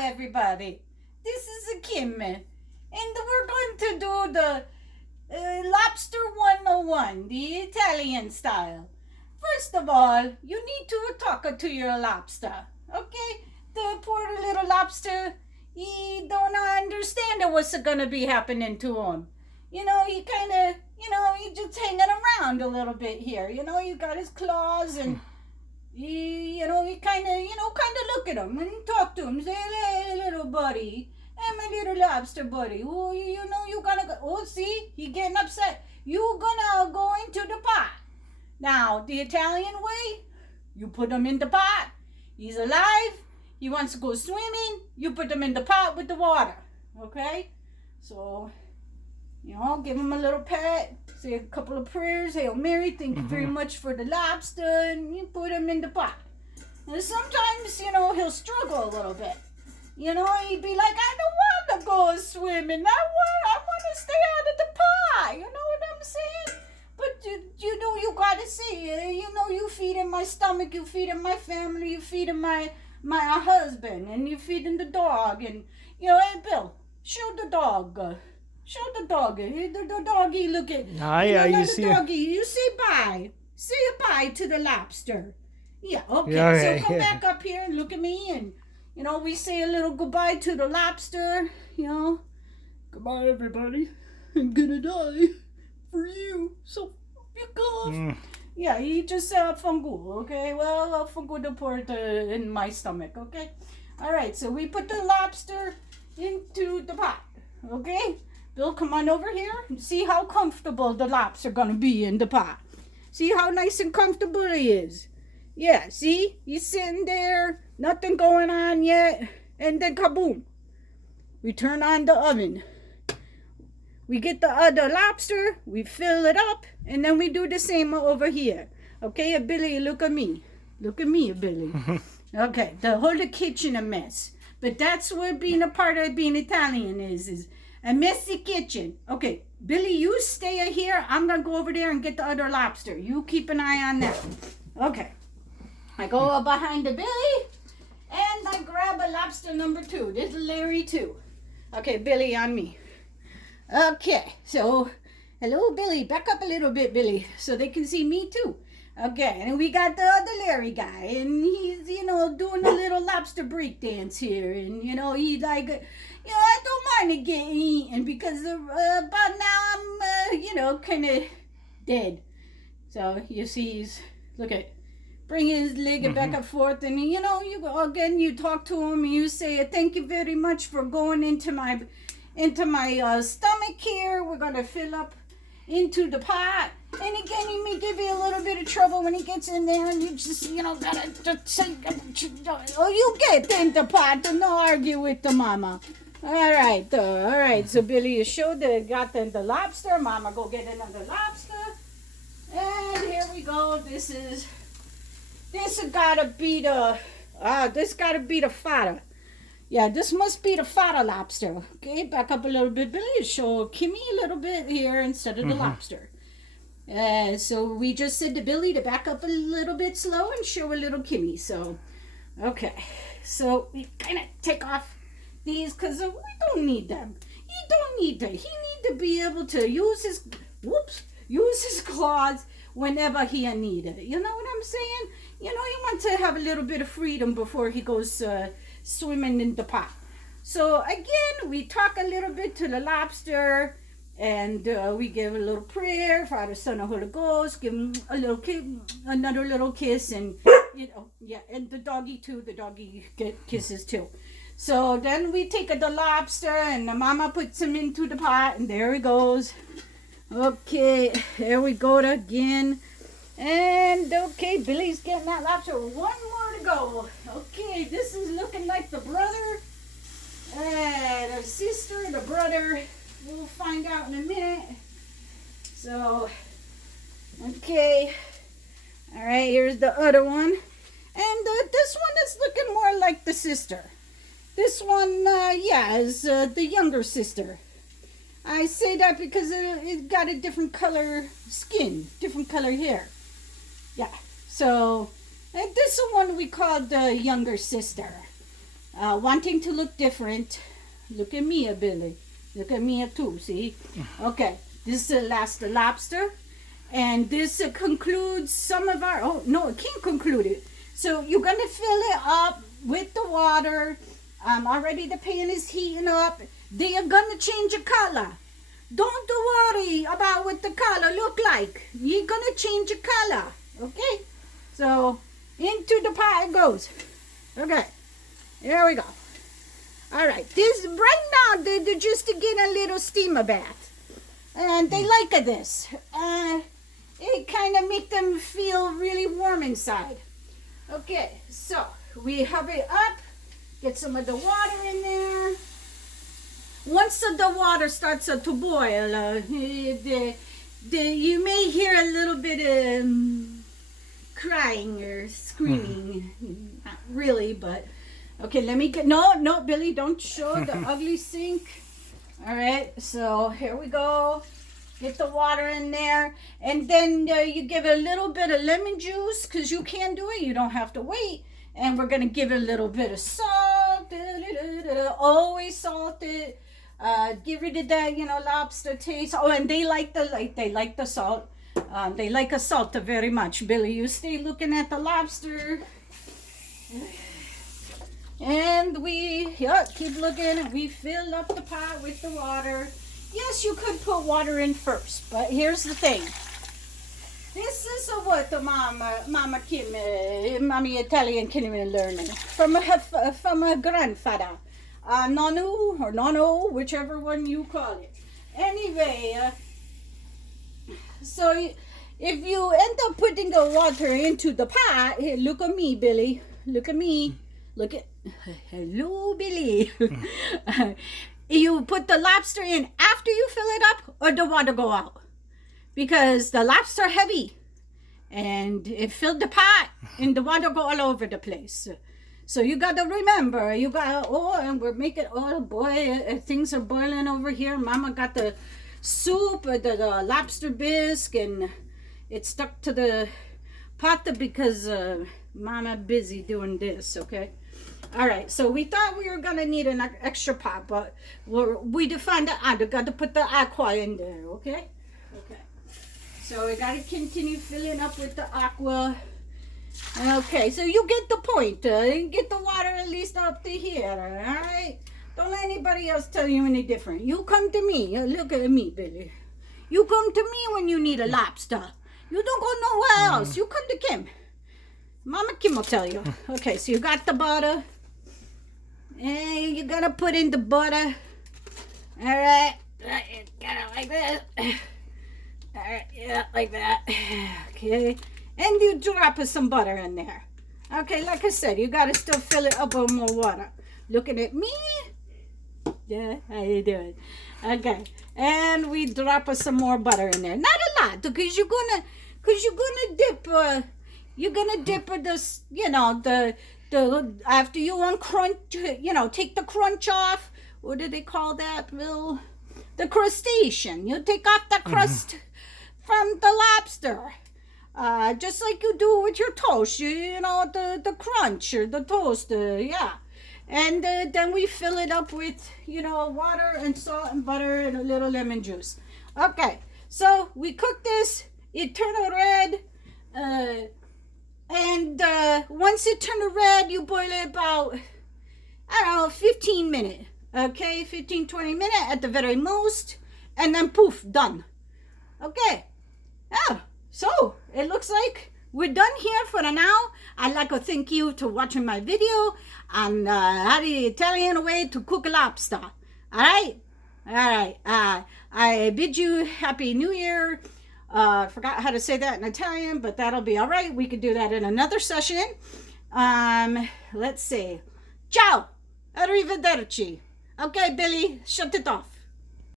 everybody. This is Kim, and we're going to do the Lobster 101, the Italian style. First of all, you need to talk to your lobster, okay? The poor little lobster, he don't understand what's gonna be happening to him. You know, he kind of, he just hanging around a little bit here. You know, he got his claws and he kind of look at him and talk to him. Say, hey, little buddy, hey, my little lobster buddy. Oh, you gonna go. Oh, see, he getting upset. You gonna go into the pot. Now, the Italian way, you put him in the pot. He's alive. He wants to go swimming. You put him in the pot with the water. Okay? So, give him a little pat. Say a couple of prayers. Hail Mary, thank you very much for the lobster. And you put him in the pot. And sometimes, he'll struggle a little bit. He'd be like, I don't want to go swimming. I want to stay out of the pot. You know what I'm saying? But, you got to see, you feed in my stomach, you feed in my family, you feed in my husband, and you feed in the dog. And, hey, Bill, show the dog. Show the doggy. The doggy look at. You see. Doggy, you say bye. Say bye to the lobster. Yeah, okay. Yeah, so come back up here and look at me, and we say a little goodbye to the lobster. Goodbye, everybody. I'm gonna die for you. So pick off. Yeah, he just fungu. Okay, well, fungu the port in my stomach. Okay, all right. So we put the lobster into the pot. Okay. Bill, come on over here and see how comfortable the lobster gonna be in the pot. See how nice and comfortable he is. Yeah, see? He's sitting there, nothing going on yet, and then kaboom. We turn on the oven. We get the lobster, we fill it up, and then we do the same over here. Okay, Billy, look at me. Look at me, Billy. Okay, the whole kitchen a mess. But that's what being a part of being Italian is a messy kitchen. Okay, Billy, you stay here. I'm going to go over there and get the other lobster. You keep an eye on that. Okay. I go behind the Billy, and I grab a lobster number 2. This is Larry 2. Okay, Billy, on me. Okay, so, hello, Billy. Back up a little bit, Billy, so they can see me, too. Okay, and we got the other Larry guy, and he's, doing a little lobster break dance here, and, he's like... I don't mind it getting eaten because about now I'm, kind of dead. So you see, look at, bring his leg back and forth, and you talk to him, and you say, thank you very much for going into my stomach here. We're gonna fill up into the pot. And again, he may give you a little bit of trouble when he gets in there, and you just, gotta just say, oh, you get in the pot and don't argue with the mama. All right. So Billy, you showed got the lobster. Mama, go get another lobster. And here we go. This gotta be the fata. Yeah, this must be the fata lobster. Okay, back up a little bit, Billy. Show Kimmy a little bit here instead of the lobster. So we just said to Billy to back up a little bit slow and show a little Kimmy. So, okay. So we kind of take off these because we don't need them. He don't need them. He need to be able to use his claws whenever he need it. You know what I'm saying? He wants to have a little bit of freedom before he goes swimming in the pot. So again, we talk a little bit to the lobster, and we give a little prayer, Father, Son, and Holy Ghost. Give him another little kiss, and and the doggy too. The doggy get kisses too. So then we take the lobster, and the mama puts him into the pot, and there he goes. Okay, there we go again. And okay, Billy's getting that lobster. One more to go. Okay, this is looking like the brother, the sister, the brother. We'll find out in a minute. So, okay. All right, here's the other one. And this one is looking more like the sister. This one, is the younger sister. I say that because it got a different color skin, different color hair. Yeah, so this is one we call the younger sister. wanting to look different. Look at Mia, Billy. Look at Mia too, see? Okay, this is the lobster. And this concludes some of our, oh, no, it can't conclude it. So you're going to fill it up with the water. Already the pan is heating up. They are going to change the color. Don't worry about what the color look like. You're going to change the color, okay? So into the pot it goes. Okay, here we go. All right, this right now they're just getting a little steamer bath, and they like this. It kind of make them feel really warm inside. Okay, so we have it up. Get some of the water in there. Once the water starts to boil, you may hear a little bit of crying or screaming. Not really, but okay. Let me get no, Billy, don't show the ugly sink. All right, so here we go. Get the water in there, and then you give it a little bit of lemon juice because you can do it. You don't have to wait. And we're gonna give it a little bit of salt. Always salt it. Give rid of that, lobster taste. Oh, and they like the salt. They like a salt very much. Billy, you stay looking at the lobster. And we keep looking. We fill up the pot with the water. Yes, you could put water in first, but here's the thing. This is what the Mama Kim, Mommy Italian Kim learned from her grandfather, Nonu or Nono, whichever one you call it. Anyway, so if you end up putting the water into the pot, here, look at me, Billy. Look at me. Hello, Billy. You put the lobster in after you fill it up, or the water go out? Because the lobster heavy, and it filled the pot, and the water go all over the place. So you got to remember, and we're making, oh boy, things are boiling over here. Mama got the soup, the lobster bisque, and it stuck to the pot because Mama busy doing this, okay? All right, so we thought we were going to need an extra pot, but we defined that I got to put the aqua in there, okay? Okay. So we got to continue filling up with the aqua. Okay, so you get the point. Get the water at least up to here, all right? Don't let anybody else tell you any different. You come to me. Look at me, Billy. You come to me when you need a lobster. You don't go nowhere else. You come to Kim. Mama Kim will tell you. Okay, so you got the butter. And you're going to put in the butter. All right. Get it like this. All right, yeah, like that. Okay. And you drop some butter in there. Okay, like I said, you got to still fill it up with more water. Looking at me? Yeah, how you doing? Okay. And we drop some more butter in there. Not a lot, because you're gonna dip this, the after you uncrunch, take the crunch off. What do they call that, Will? The crustacean. You take off the crust from the lobster. Just like you do with your toast, the crunch or the toast, yeah. And then we fill it up with, water and salt and butter and a little lemon juice. Okay, so we cook this, it turned red, and once it turned red, you boil it about, 15 minutes. Okay, 15, 20 minutes at the very most, and then poof, done. Okay, yeah, so it looks like we're done here for now. I'd like to thank you for watching my video on how the Italian way to cook lobster. All right. I bid you Happy New Year. Forgot how to say that in Italian, but that'll be all right. We could do that in another session. Let's see. Ciao. Arrivederci. Okay, Billy, shut it off.